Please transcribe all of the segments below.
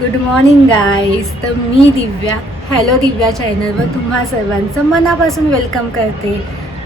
Good morning guys. तर मी दिव्या, hello दिव्या चॅनलवर तुम्हा सर्वांचं मनापासून वेलकम करते.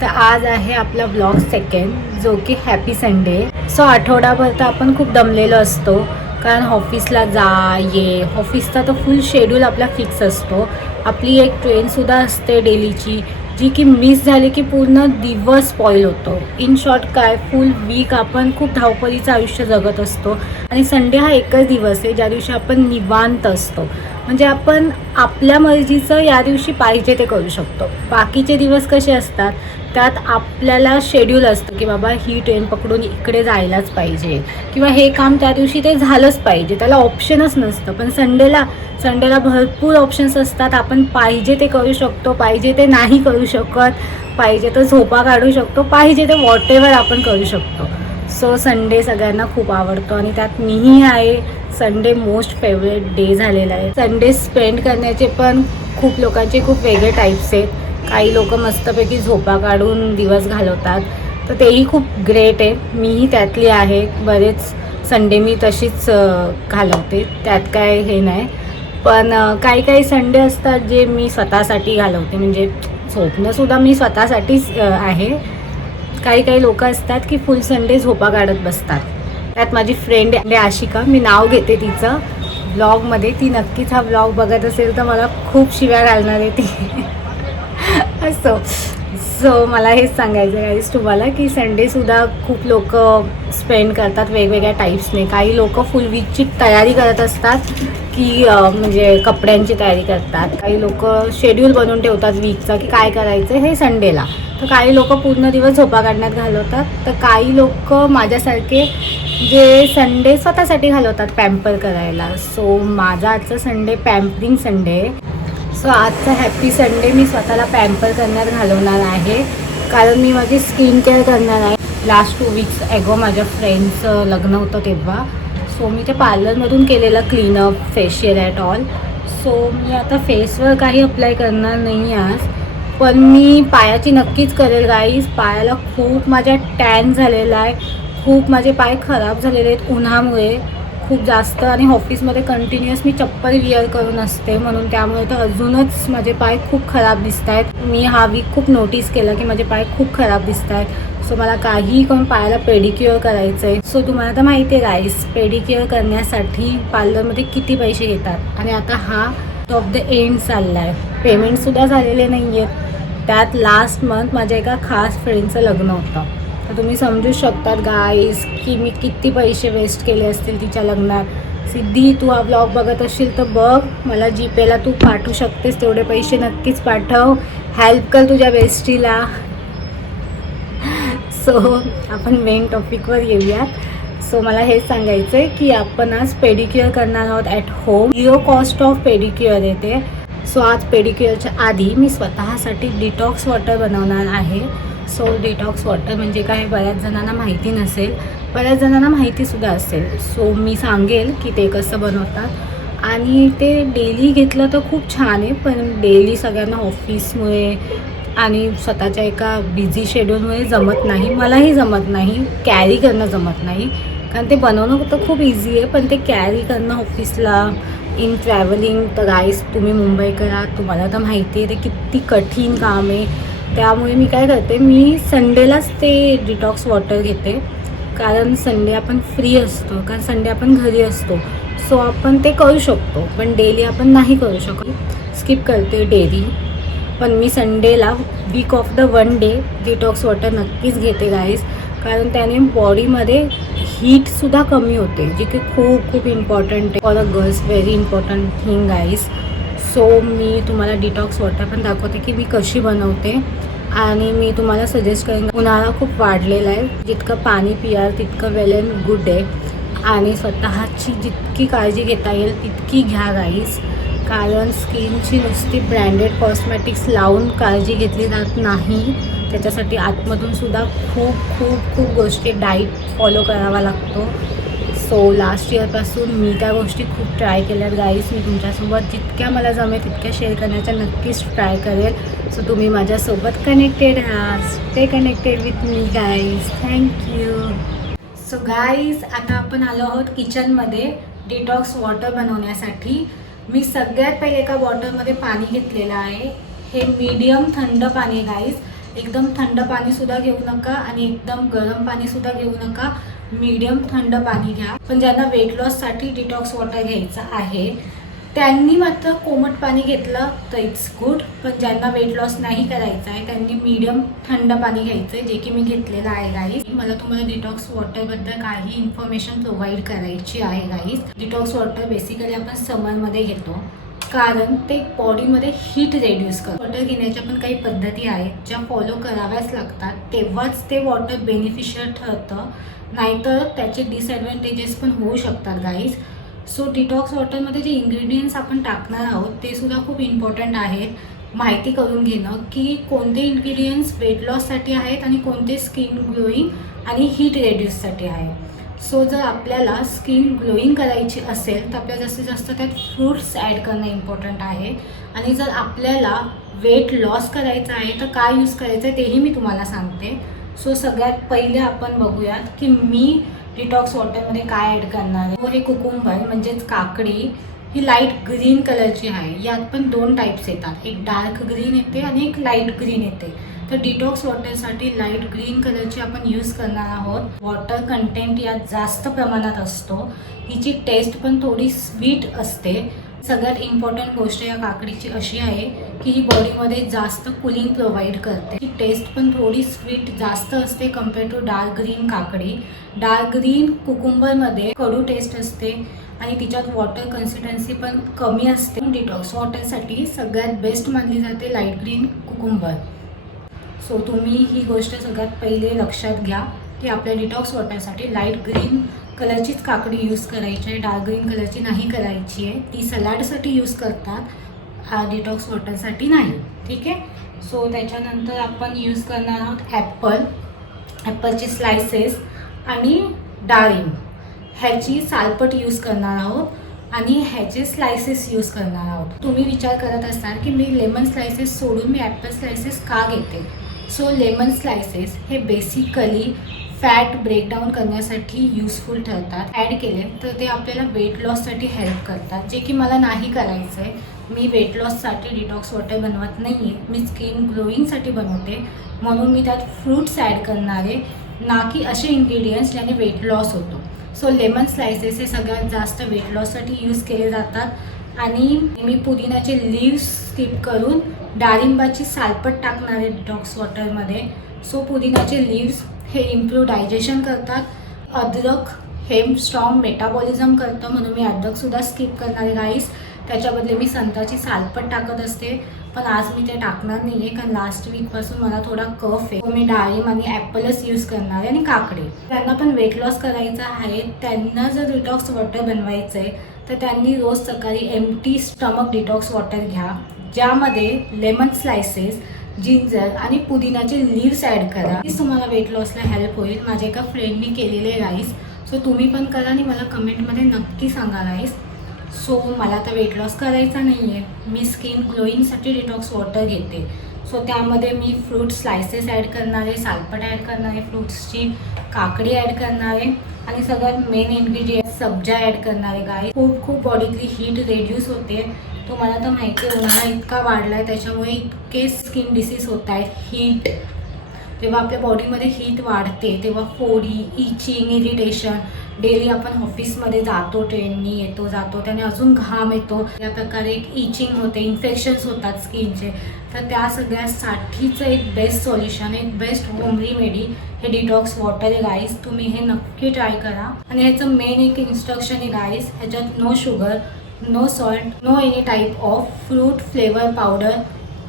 तर आज आहे आपला ब्लॉग सेकंड, जो की हॅपी संडे. सो आठवडाभर तर आपण खूप दमलेलो असतो, कारण ऑफिसला जा ये, ऑफिसचा तर फुल शेड्यूल आपला फिक्स असतो. आपली एक ट्रेनसुद्धा असते डेलीची, जी की मिस झाली की पूर्ण दिवस स्पॉईल होतो. इन शॉर्ट काय, फुल वीक आपण खूप धावपळीचं आयुष्य जगत असतो. आणि संडे हा एकच दिवस आहे ज्या दिवशी आपण निवांत असतो. म्हणजे आपण आपल्या मर्जीचं या दिवशी पाहिजे ते करू शकतो. बाकीचे दिवस कसे असतात, त्यात आपल्याला शेड्यूल असतं की बाबा ही ट्रेन पकडून इकडे जायलाच पाहिजे, किंवा हे काम त्या दिवशी ते झालंच पाहिजे, त्याला ऑप्शनच नसतं. पण संडेला भरपूर ऑप्शन्स असतात. आपण पाहिजे ते करू शकतो, पाहिजे ते नाही करू शकत, पाहिजे तर झोपा काढू शकतो, पाहिजे ते वॉटेवर आपण करू शकतो. सो संडे सगळ्यांना खूप आवडतो आणि त्यात मीही आहे. संडे मोस्ट फेवरेट डे झालेला आहे. संडे स्पेंड करण्याचे पण खूप लोकांचे खूप वेगळे टाईप्स आहेत. काही लोक मस्तपैकी झोपा काढून दिवस घालवतात, तर तेही खूप ग्रेट आहे. मीही त्यातली आहे. बरेच संडे मी तशीच घालवते, त्यात काय हे नाही. पण काही संडे असतात जे मी स्वतःसाठी घालवते, म्हणजे झोपणंसुद्धा मी स्वतःसाठीच आहे. काही लोक असतात की फुल संडे झोपा काढत बसतात. त्यात माझी फ्रेंड आहे आशिका, मी नाव घेते तिचं ब्लॉगमध्ये. ती नक्कीच हा ब्लॉग बघत असेल तर मला खूप शिव्या घालणार आहे ती. सो मला हेच सांगायचं आहे तुम्हाला की संडेसुद्धा खूप लोक स्पेंड करतात वेगवेगळ्या टाईप्सने. काही लोक फुल वीकची तयारी करत असतात, की म्हणजे कपड्यांची तयारी करतात. काही लोक शेड्यूल बनवून ठेवतात वीकचा की काय करायचं हे संडेला. तर काही लोक पूर्ण दिवस झोपा काढण्यात घालवतात. तर काही लोक माझ्यासारखे जे संडे स्वतःसाठी घालवतात पॅम्पर करायला. सो माझा आजचा संडे पॅम्परिंग संडे. सो आजचा हॅपी संडे मी स्वतःला पॅम्पर करण्यात घालवणार आहे, कारण मी माझी स्किन केअर करणार आहे. लास्ट 2 वीक्स ॲगो माझ्या फ्रेंडचं लग्न होतं तेव्हा. सो मी ते पार्लरमधून केलेलं cleanup, facial at all. So मी आता फेसवर काही अप्लाय करणार नाही आज, पण मी पायाची नक्कीच करेल गाईज. पायाला खूप माझ्या टॅन झालेला आहे, खूप माझे पाय खराब झालेले आहेत उन्हामुळे खूप जास्त. आणि ऑफिसमध्ये कंटिन्युअस मी चप्पल विअर करून असते, म्हणून त्यामुळे तर अजूनच माझे पाय खूप खराब दिसत आहेत. मी हा वीक खूप नोटीस केलं की माझे पाय खूप खराब दिसत आहेत. सो मला काहीही करून पायाला पेडिक्युअर करायचं आहे. सो तुम्हाला तर माहिती आहे गाईस, पेडिक्युअर करण्यासाठी पार्लरमध्ये किती पैसे घेतात. आणि आता हा ऑफ द एंड चालला आहे, पेमेंटसुद्धा झालेले नाही आहेत. त्यात लास्ट मंथ माझ्या एका खास फ्रेंडचं लग्न होतं. तर तुम्ही समजू शकतात गाईज की मी किती पैसे वेस्ट केले असतील तिच्या लग्नात. सिद्धी, तू हा ब्लॉग बघत असशील तर बघ, मला जीपेला तू पाठवू शकतेस, तेवढे पैसे नक्कीच पाठव, हेल्प कर तुझ्या बेस्टीला. सो आपण मेन टॉपिकवर येऊयात. सो मला हेच सांगायचं आहे की आपण आज पेडिक्युअर करणार आहोत at home. 0 cost of pedicure येते. सो आज पेडिक्युअरच्या आधी मी स्वतःसाठी डिटॉक्स वॉटर बनवणार आहे. सो डिटॉक्स वॉटर म्हणजे काय, बऱ्याच जणांना माहिती नसेल, बऱ्याच जणांना माहितीसुद्धा असेल. सो मी सांगेल की ते कसं बनवतात. आणि ते डेली घेतलं तर खूप छान आहे, पण डेली सगळ्यांना ऑफिसमुळे आणि स्वतःच्या एका बिझी शेड्यूलमुळे जमत नाही. मलाही जमत नाही, कॅरी करणं जमत नाही. कारण ते बनवणं तर खूप इझी आहे, पण ते कॅरी करणं ऑफिसला इन ट्रॅव्हलिंग, तर गाईस तुम्ही मुंबईकर आहात, तुम्हाला तर माहिती आहे ते किती कठीण काम आहे. त्यामुळे मी काय करते, मी संडेलाच ते डिटॉक्स वॉटर घेते, कारण संडे आपण फ्री असतो, कारण संडे आपण घरी असतो. सो आपण ते करू शकतो, पण डेली आपण नाही करू शकत. स्किप करते डेली, पण मी संडेला week off the 1 day detox water नक्कीच घेते गाईज. कारण त्याने बॉडीमध्ये हीटसुद्धा कमी होते, जे की खूप खूप इम्पॉर्टंट आहे for a girls, very important thing guys. So मी तुम्हाला डिटॉक्स वॉटर पण दाखवते की मी कशी बनवते. आणि मी तुम्हाला सजेस्ट करेन, उन्हाळा खूप वाढलेला आहे, जितकं पाणी पियाल तितकं वेल अँड गुड आहे. आणि स्वतःची जितकी काळजी घेता येईल तितकी घ्या गाईज, कारण स्किनची नुसती ब्रँडेड कॉस्मॅटिक्स लावून काळजी घेतली जात नाही. त्याच्यासाठी आतमधूनसुद्धा खूप खूप खूप गोष्टी डाईट फॉलो करावा लागतो. सो लास्ट इयरपासून मी त्या गोष्टी खूप ट्राय केल्यात गाईज. मी तुमच्यासोबत जितक्या मला जमेल तितक्या शेअर करण्याच्या नक्कीच ट्राय करेल. सो तुम्ही माझ्यासोबत कनेक्टेड आहात, stay connected with me guys. Thank you. So guys, आता आपण आलो आहोत किचनमध्ये. डिटॉक्स वॉटर बनवण्यासाठी मी सगळ्यात पहिले एका बॉटलमध्ये पाणी घेतलेलं आहे. हे मीडियम थंड पाणी गाईस, एकदम थंड पाणीसुद्धा घेऊ नका आणि एकदम गरम पाणीसुद्धा घेऊ नका, मीडियम थंड पाणी घ्या. पण ज्यांना वेट लॉससाठी डिटॉक्स वॉटर घ्यायचं आहे त्यांनी मात्र कोमट पाणी घेतलं तर इट्स गुड. पण ज्यांना वेट लॉस नाही करायचं आहे त्यांनी मीडियम थंड पाणी घ्यायचं आहे, जे की मी घेतलेलं आहे गाईस. मला तुम्हाला डिटॉक्स वॉटरबद्दल काही इन्फॉर्मेशन प्रोव्हाइड करायची आहे गाईस. डिटॉक्स वॉटर बेसिकली आपण समरमध्ये घेतो कारण ते बॉडीमध्ये हीट रेड्यूस करतं. वॉटर घेण्याच्या पण काही पद्धती आहेत ज्या फॉलो कराव्याच लागतात, तेव्हाच ते वॉटर बेनिफिशियल ठरतं, नाहीतर त्याचे डिसॲडव्हान्टेजेस पण होऊ शकतात गाईस. सो डिटॉक्स वॉटरमध्ये जे इंग्रेडियंट्स आपण टाकणार आहोत ते सुद्धा खूप इम्पॉर्टंट आहेत माहिती करून घेणं, की कोणते इंग्रेडियंट्स वेट लॉससाठी आहेत आणि कोणते स्किन ग्लोईंग आणि हीट रेड्यूससाठी आहे. सो जर आपल्याला स्किन ग्लोईंग करायची असेल तर आपल्याला जास्तीत जास्त त्यात फ्रूट्स ॲड करणं इम्पॉर्टंट आहे. आणि जर आपल्याला वेट लॉस करायचं आहे तर काय यूज करायचं आहे तेही मी तुम्हाला सांगते. सो सगळ्यात पहिले आपण बघूयात की मी डिटॉक्स वॉटरमध्ये काय ॲड करणार आहे. हे कुकुंबर म्हणजेच काकडी ही लाईट ग्रीन कलरची आहे. यात पण 2 टाईप्स येतात, एक डार्क ग्रीन येते आणि एक लाईट ग्रीन येते. तर डिटॉक्स वॉटरसाठी लाईट ग्रीन कलरची आपण यूज करणार आहोत. वॉटर कंटेंट यात जास्त प्रमाणात असतो, हिची टेस्ट पण थोडी स्वीट असते. सगळ्यात इम्पॉर्टंट गोष्ट या काकडीची अशी आहे की ही बॉडीमध्ये जास्त कूलिंग प्रोव्हाइड करते. ही टेस्ट पण थोडी स्वीट जास्त असते कम्पेअर टू डार्क ग्रीन काकडी. डार्क ग्रीन कुकुंबरमध्ये कडू टेस्ट असते आणि तिच्यात वॉटर कन्सिस्टन्सी पण कमी असते. डिटॉक्स वॉटरसाठी सगळ्यात बेस्ट मानली जाते लाईट ग्रीन कुकुंबर. सो तुम्ही ही गोष्ट सगळ्यात पहिले लक्षात घ्या की आपल्या डिटॉक्स वॉटरसाठी लाईट ग्रीन कलरचीच काकडी यूज करायची आहे, डार्क ग्रीन कलरची नाही करायची आहे. ती सलाडसाठी यूज करतात, हा डिटॉक्स वॉटरसाठी नाही. ठीक आहे. सो त्याच्यानंतर आपण यूज करणार आहोत ॲपलची स्लायसेस आणि डाळिंब ह्याची सालपट यूज करणार आहोत आणि ह्याचे स्लायसेस यूज करणार आहोत. तुम्ही विचार करत असाल की मी लेमन स्लायसेस सोडून मी ॲपल स्लायसेस का घेते. सो लेमन स्लायसेस हे बेसिकली फॅट ब्रेकडाऊन करण्यासाठी यूजफुल ठरतात. ॲड केले तर ते आपल्याला वेट लॉससाठी हेल्प करतात, जे की मला नाही करायचं आहे. मी वेट लॉससाठी डिटॉक्स वॉटर बनवत नाही आहे, मी स्किन ग्लोईंगसाठी बनवते. म्हणून मी त्यात फ्रूट्स ॲड करणार आहे, ना की असे इंग्रेडियंट्स ज्याने वेट लॉस होतो. सो लेमन स्लायसेस हे सगळ्यात जास्त वेट लॉससाठी यूज केले जातात. आणि मी पुदिनाचे लीव्स स्किप करून डाळिंबाची सालपट टाकणार आहे डिटॉक्स वॉटरमध्ये. सो पुदिनाचे लीव्स हे इम्प्रूव्ह डायजेशन करतात. अद्रक हे स्ट्रॉंग मेटाबॉलिझम करतं, म्हणून मी अद्रकसुद्धा स्किप करणार आहे गाईस. त्याच्याबदले मी संत्र्याची सालपट टाकत असते, पण आज मी ते टाकणार नाही आहे कारण लास्ट वीकपासून मला थोडा कफ आहे. मी डाळिंब आणि ॲपलच यूज करणार आहे आणि काकडी. त्यांना पण वेट लॉस करायचा आहे, त्यांना जर डिटॉक्स वॉटर बनवायचं आहे तर त्यांनी रोज सकाळी एम्प्टी स्टमक डिटॉक्स वॉटर घ्या, ज्यामध्ये लेमन स्लायसेस, जिंजर आणि पुदिनाचे लीव्स ॲड करा. तीच तुम्हाला वेट लॉसला हेल्प होईल. माझ्या एका फ्रेंडनी केलेले राईस. सो तुम्ही पण करा आणि मला कमेंटमध्ये नक्की सांगा राईस. सो मला तर वेट लॉस करायचा नाही आहे, मी स्किन ग्लोईंगसाठी डिटॉक्स वॉटर घेते. सो त्यामध्ये मी फ्रूट स्लायसेस ॲड करणार आहे, सालपट ॲड करणार आहे, फ्रूट्सची काकडी ॲड करणार आहे आणि सगळ्यात मेन इन्ग्रेडियंट सब्जा ॲड करणार आहे गाईस. खूप बॉडीतली हीट रेड्यूस होते. तुम्हाला तर माहिती आहे उन्हाळा इतका वाढला आहे त्याच्यामुळे इतके स्किन डिसीज होत आहेत. हीट जेव्हा आपल्या बॉडीमध्ये हीट वाढते तेव्हा फोडी, इचिंग, इरिटेशन, डेली आपण ऑफिसमध्ये जातो, ट्रेननी येतो जातो त्याने अजून घाम येतो, या प्रकारे एक इचिंग होते, इन्फेक्शन्स होतात स्किनचे. तर त्या सगळ्यासाठीचं एक बेस्ट सॉल्युशन, एक बेस्ट होम रेमेडी हे डिटॉक्स वॉटर आहे गाईस. तुम्ही हे नक्की ट्राय करा. आणि ह्याचं मेन एक इन्स्ट्रक्शन आहे गाईस, ह्याच्यात no sugar, no salt, no any type of fruit flavour powder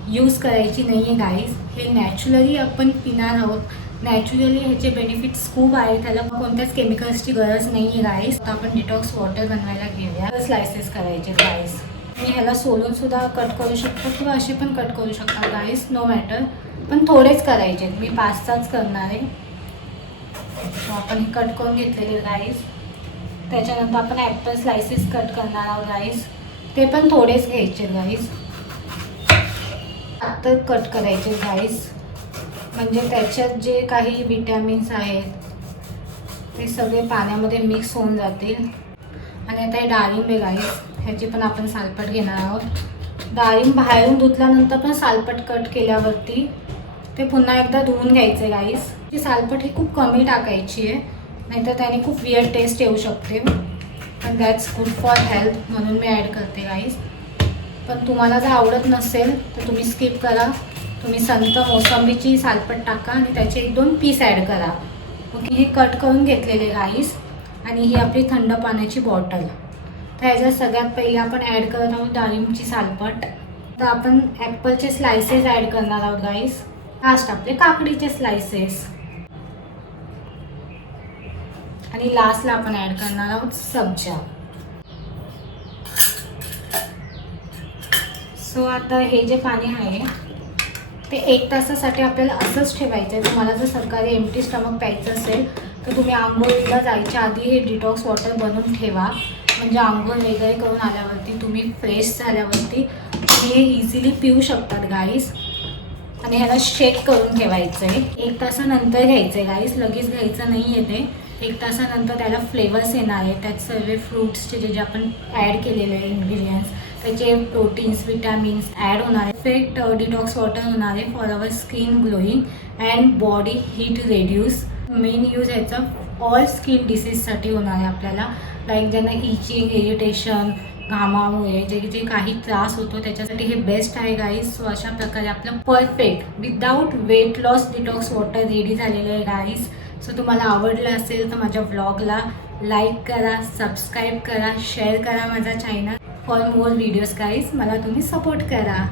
use करायची नाही आहे गाईस. हे नॅचरली आपण पिणार आहोत. नॅचरली ह्याचे बेनिफिट्स खूप आहेत, त्याला कोणत्याच केमिकल्सची गरज नाही आहे गाईस. आता आपण डिटॉक्स वॉटर बनवायला घेऊया. स्लायसेस करायचे गाईस. मी ह्याला सोलूनसुद्धा कट करू शकतो किंवा असे पण कट करू शकता गाईस, नो मॅटर. पण थोडेच करायचे, मी 5-6च करणार आहे. आपण हे कट करून घेतलेले गाईस. त्याच्यानंतर आपण ॲपल स्लायसेस कट करणार आहोत गाईस, ते पण थोडेच घ्यायचे गाईस. आता कट करायचे गाईस, म्हणजे त्याच्यात जे काही विटॅमिन्स आहेत ते सगळे पाण्यामध्ये मिक्स होऊन जातील आणि आता हे डाळिंब आहे गाईस, ह्याची पण आपण सालपट घेणार आहोत. डाळिंब बाहेरून धुतल्यानंतर पण सालपट कट केल्यावरती ते पुन्हा एकदा धुवून घ्यायचे गाईस. ती सालपट ही खूप कमी टाकायची आहे, नाहीतर त्याने खूप वियर्ड टेस्ट येऊ शकते. पण दॅट्स गुड फॉर हेल्थ म्हणून मी ॲड करते गाईस. पण तुम्हाला जर आवडत नसेल तर तुम्ही स्किप करा. तुम्ही संत मोसंबीची सालपट टाका आणि त्याचे 1-2 पीस ॲड करा. ओके, हे कट करून घेतलेले गाईस. आणि ही आपली थंड पाण्याची बॉटल. तर ह्याच्यात सगळ्यात पहिले आपण ॲड करत आहोत डाळिंबची सालपट. तर आपण ॲपलचे स्लायसेस ॲड करणार आहोत गाईस. लास्ट आपले काकडीचे स्लायसेस. आणि लास्टला आपण ॲड करणार आहोत सब्जा. सो आता हे जे पाणी आहे ते 1 तासासाठी आपल्याला असंच ठेवायचं आहे. तुम्हाला जर सकाळी एम्प्टी स्टमक प्यायचं असेल तर तुम्ही आंघोळीला जायच्या आधी हे डिटॉक्स वॉटर बनवून ठेवा. म्हणजे आंघोळ वगैरे करून आल्यावरती तुम्ही फ्रेश झाल्यावरती हे इझिली पिऊ शकतात गाईस. आणि ह्याला शेक करून ठेवायचं आहे. 1 तासानंतर घ्यायचं आहे गाईस, लगेच घ्यायचं नाही आहे ते. 1 तासानंतर त्याला फ्लेवर्स येणार आहे. त्यात सर्व फ्रूट्सचे जे आपण ॲड केलेले आहे इन्ग्रेडियंट्स, त्याचे प्रोटीन्स विटॅमिन्स ॲड होणार आहे. परफेक्ट डिटॉक्स वॉटर होणार आहे for our skin glowing and body heat reduce. Main use ह्याचा ऑल स्किन डिसीजसाठी होणार आहे आपल्याला. लाईक ज्यांना इचिंग, इरिटेशन, घामामुळे जे जे काही त्रास होतो त्याच्यासाठी हे बेस्ट आहे गाईस. सो अशा प्रकारे आपलं perfect without weight loss detox water ready झालेलं आहे गाईस. सो तुम्हाला आवडलं असेल तर माझ्या व्लॉगला लाईक करा, सबस्क्राईब करा, शेअर करा माझा channel. For more videos guys. मला तुम्ही सपोर्ट करा.